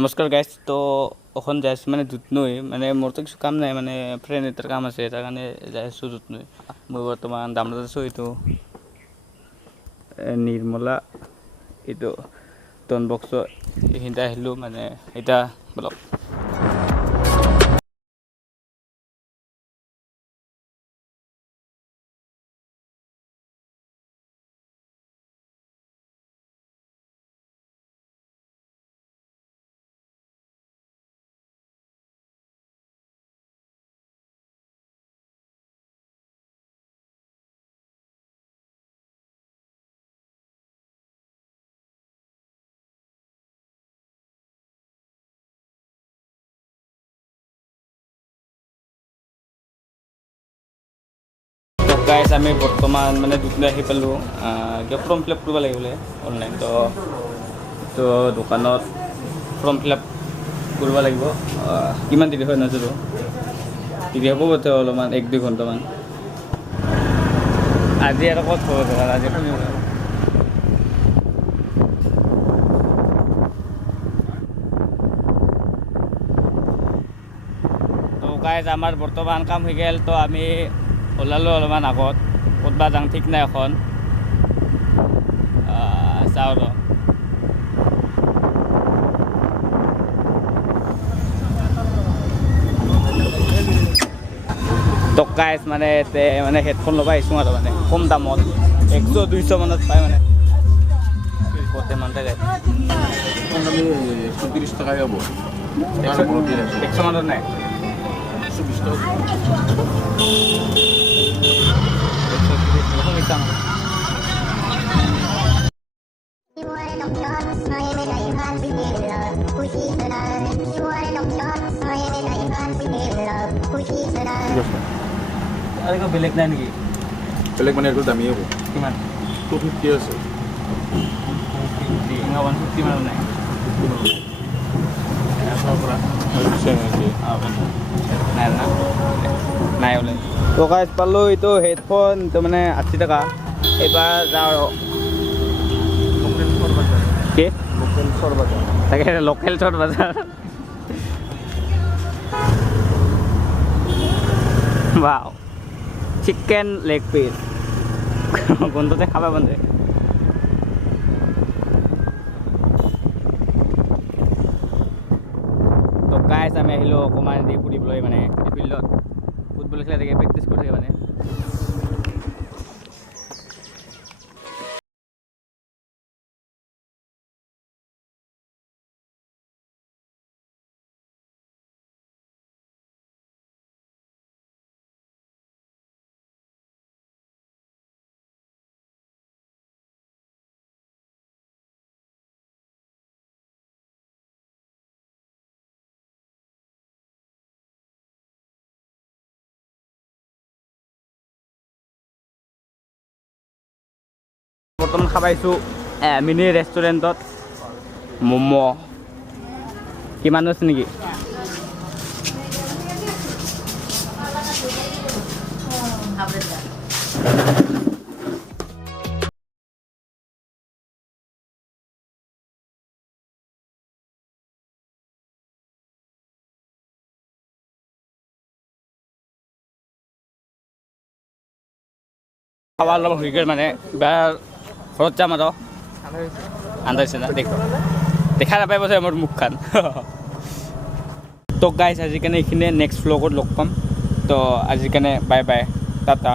নমস্কাৰ গাইজ তো অখন যাই আছোঁ মানে দুধনৈ মানে মোৰতো কিছু কাম নাই মানে ফ্ৰেণ্ড এটাৰ কাম আছে তাৰ কাৰণে যাই আছোঁ দুধনৈ মই বৰ্তমান দামৰাত আছোঁ এইটো নিৰ্মলা এইটো টন বক্স এইখিনিতে আহিলোঁ মানে এতিয়া বলক গাইজ আমি বৰ্তমান মানে দুধনৈ আহি পালোঁ কিবা ফৰ্ম ফিল আপ কৰিব লাগিব বোলে অনলাইন তো দোকানত ফৰ্ম ফিল আপ কৰিব লাগিব কিমান দেৰি হয় নাজানো দেৰি হ'ব বোধে অলপমান 1-2 ঘণ্টামান আজি আৰু ক'ত হ'ব আজি তো গাইজ আমাৰ বৰ্তমান কাম হৈ গ'ল তো আমি ওলালোঁ অলপমান আগত ক'তবা যাওঁ ঠিক নাই এখন চাওঁ ৰ তো গাইজ মানে মানে হেডফোন ল'ব আহিছোঁ আৰু মানে কম দামত 100-200 মানত পায় মানে কতে মানতে গাইজ 130 টাকাই হ'ব 100 মানত নাই 120 টাকা আৰু কিবা বেলেগ নাই নেকি বেলেগ মানে একটু দামী হ'ব কিমান 250 আছে 150 মানত নাই নাই ওলাই তো গাইজ পালোঁ এইটো হেডফোন তো মানে 80 টাকা এইবাৰ যাওঁ আৰু কি তাকে লোকেল চৰ বজাৰ বাও চিকেন লেগ পিস গোন্ধতে খাবা বন্ধে তো গাইজ আমি আহিলোঁ অকণমান দি ফুৰিবলৈ মানে ফিল্ডত ফুটবল খেলি থাকে প্ৰেক্টিছ কৰি থাকে মানে বৰ্তমান খাবাইছোঁ মিনি ৰেষ্টুৰেণ্টত ম'ম' কিমান আছে নেকি খাৱা অলপ হৈ গ'ল মানে কিবা ঘৰত যাম আৰু আন্দাজ হৈছে না দেখা নাপাই পাছে মোৰ মুখখন তো গাইজ আজিৰ কাৰণে এইখিনিয়ে নেক্সট ভ্লগত লগ পাম তো আজিৰ কাৰণে বাই বাই টাটা